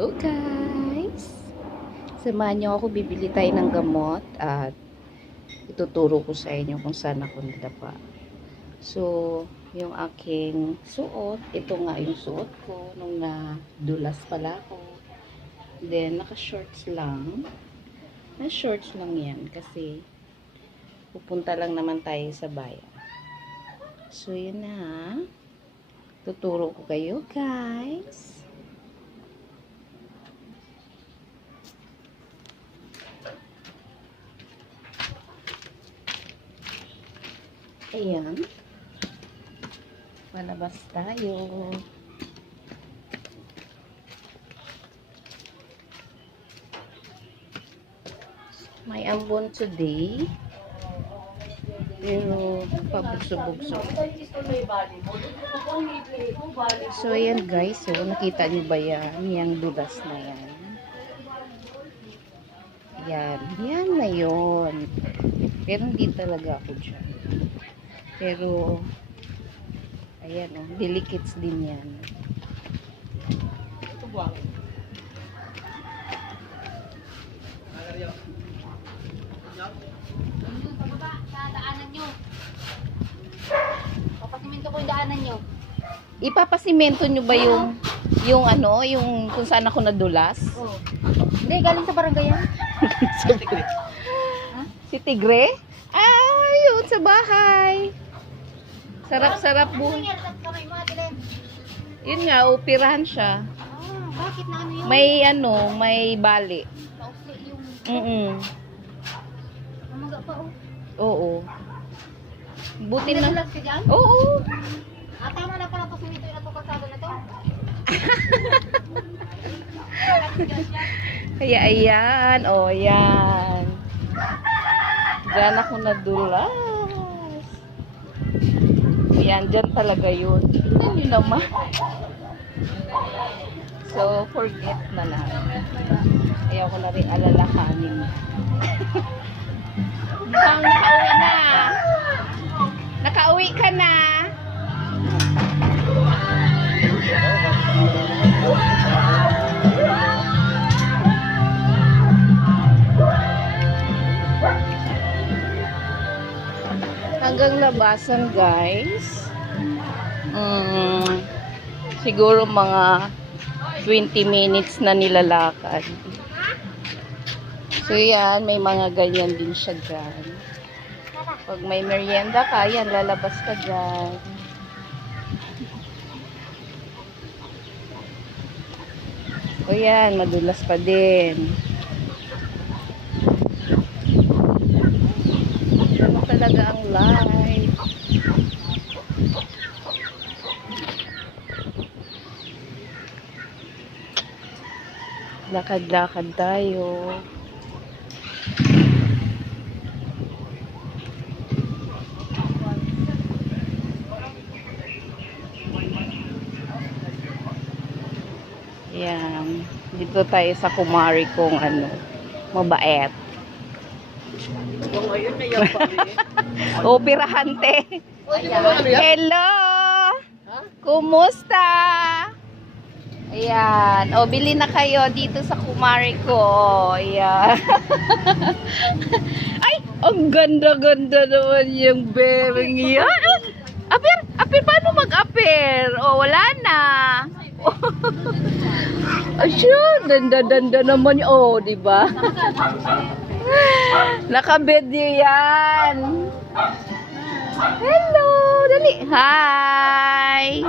Hello guys! Samahan niyo ako, bibili tayo ng gamot at ituturo ko sa inyo kung saan ako nadapa. So, yung aking suot, ito nga yung suot ko nung nadulas pala ako. Then, naka-shorts lang. Na-shorts lang yan kasi pupunta lang naman tayo sa bayan. So, yun na. Tuturo ko kayo guys. Ayan. Palabas tayo. May ambon today. Pero pabugso-bugso. So ayan guys. So nakita nyo ba yan? Yung dulas na yan. Yan. Yan na yun. Pero hindi talaga ako dyan. Pero, ayan o, delicates din yan. Ito ba? Pababa sa daanan nyo. Papasimento ko yung daanan nyo. Ipapasimento nyo ba yung ano, yung kung saan ako nadulas? Oo. Hindi, galing sa barangay yan. Si Tigre? Si Tigre? Ah, yun, sa bahay. Sarap-sarap Ano buhay. nangyari sa kamay mo, Ate Len? Yun nga, operahan siya. Bakit na ano yun? May bali. Naukli yung... Mamaga pa, oh. Oo. Buti na. Nadulas ka dyan? Oo. Tama na pala pasimento yung natupagkado na to. Kaya ayan, oh yan. Diyan ako nadulas. Ayan, dyan talaga yun. Tingnan nyo naman. So, forget na lang. Ayaw ko na rin alalakanin. Mukhang nakauwi na. Nakauwi ka na. Hanggang labasan guys. Siguro mga 20 minutes na nilalakad. So yan, may mga ganyan din siya dyan. Pag may merienda ka, yan, lalabas ka dyan. O yan, madulas pa din. Ano talaga ang life. Lakad-lakad tayo. Yan. Dito tayo sa kumari kong mabait. Ngayon na yan pa rin. Opirahante. Hello! Kumusta? Ayan. O, bili na kayo dito sa kumari ko. Ayan. Ay! Ang ganda-ganda naman yung bebeng yan. Apir, paano mag-apir? O, wala na. Asya, danda-danda naman. O, diba? Naka-video yan. Hello! Dali. Hi!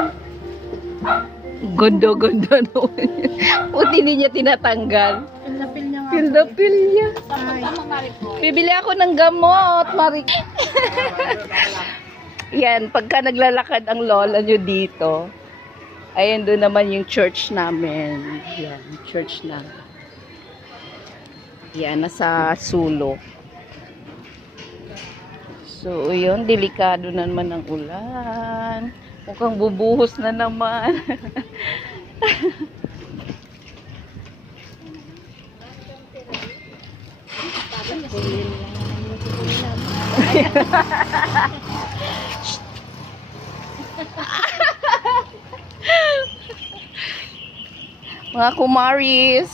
Ganda-ganda naman. Buti hindi niya tinatanggal. Pil niya nga. Pil niya. Bibili ako ng gamot, Marik. Yan, pagka naglalakad ang lola nyo dito, ayun doon naman yung church namin. Yan, church na. Yan, nasa sulok. So, yun, delikado na naman ang ulan. Mukhang bubuhos na naman. Mga kumaris.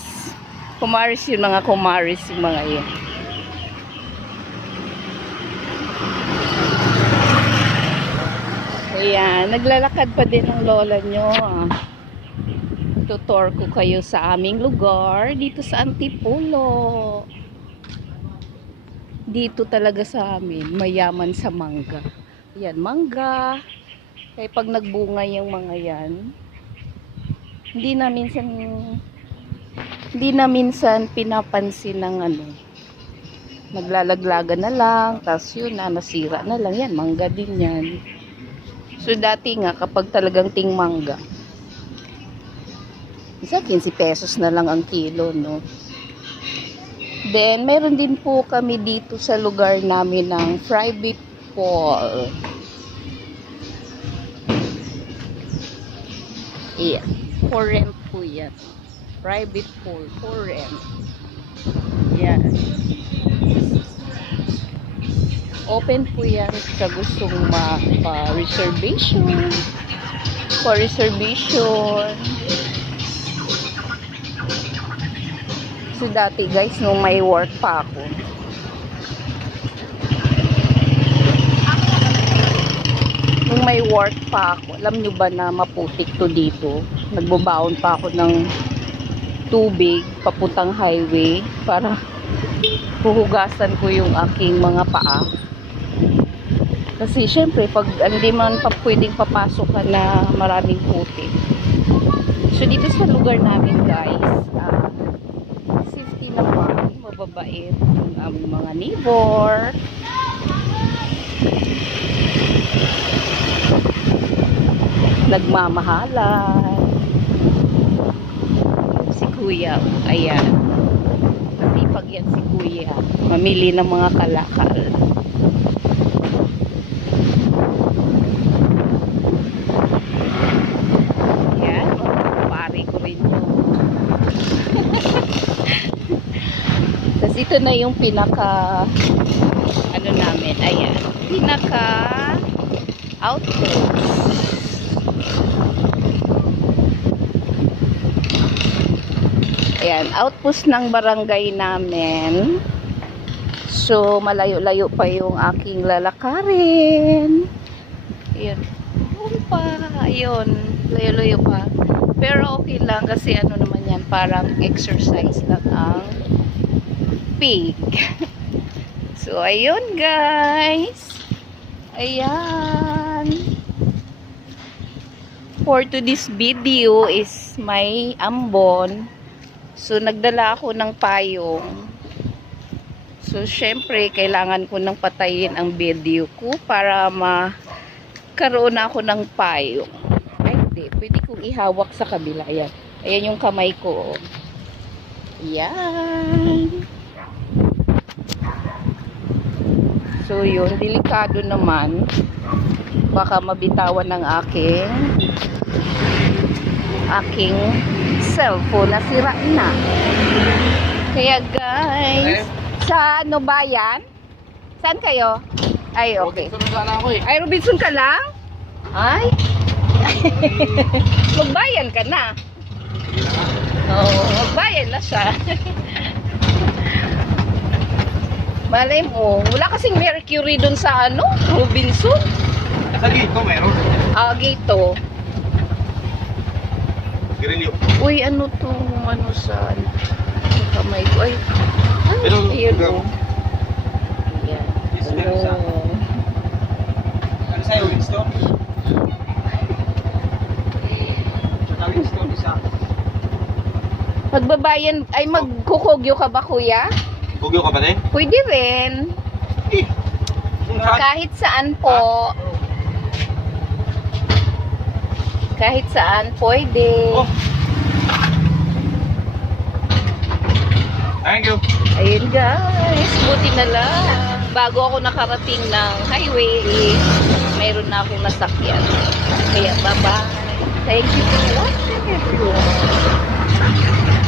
Kumaris yun, mga kumaris yung mga yun. Ayan, naglalakad pa din ang lola nyo. Tutor ko kayo sa aming lugar dito sa Antipolo. Dito talaga sa amin, mayaman sa mangga. Ayan, mangga. Kaya pag nagbunga yung mga yan, hindi na minsan pinapansin ng ano. Naglalaglaga na lang, tapos yun na, nasira na lang. Yan, mangga din yan. So, dati nga, kapag talagang ting mangga, isa 15 pesos na lang ang kilo, no? Then, meron din po kami dito sa lugar namin ng private pool. Yeah, for rent po yan. Private pool, for rent. Yan. Open po yan sa gustong pa-reservation. For reservation. So dati guys, nung may work pa ako, alam nyo ba na maputik to dito? Nagbabaon pa ako ng tubig papuntang highway para huhugasan ko yung aking mga paa. Kasi syempre, pag hindi man pa pwedeng papasok ka na maraming putik. So dito sa lugar namin guys, safety naman, mababait yung aming mga neighbor. Nagmamahalan. Si kuya, ayan. Masipag yan si kuya. Mamili ng mga kalakal. Ayan, pare ko rin yun. Tapos ito na yung pinaka ano namin, ayan. Pinaka outpost. Ayan, outpost ng barangay namin. So, malayo-layo pa yung aking lalakarin. Ayan. Yun pa. Ayun. Layo-layo pa. Pero okay lang kasi ano naman yan, parang exercise lang ang pig. So, ayun guys. Ayan. For today's video is may ambon. So, nagdala ako ng payong. So, syempre, kailangan ko nang patayin ang video ko para makaroon ako ng payong. Ay, hindi. Pwede kong ihawak sa kabila. Ayan. Ayan yung kamay ko. Ayan. So, yun. Delikado naman. Baka mabitawan ng aking cellphone na sira na. Kaya guys, sa ano ba yan? Saan kayo? Ay, okay. Ay, Robinson ka lang? Ay. Magbayan ka na. Oo, magbayan na siya. Malay mo, wala kasing Mercury dun sa ano, Robinson. Sa gito meron. Ah, gito. Grilyo. Uy, ano to? Ano sa kamay ko? Ay, Pero, ayun o. Ayan. Yes, meron sa- Ano sa'yo, Winston? Sa Winston, isa. Magbabayan, ay magkukogyo ka ba kuya? Bugyo ka ba din? Pwede rin. Kahit. Kahit saan po. Kahit saan, pwede. Oh. Thank you. Ayun guys, buti na lang. Bago ako nakarating ng highway, mayroon na akong nasakyan. Kaya bye-bye. Thank you for watching everyone.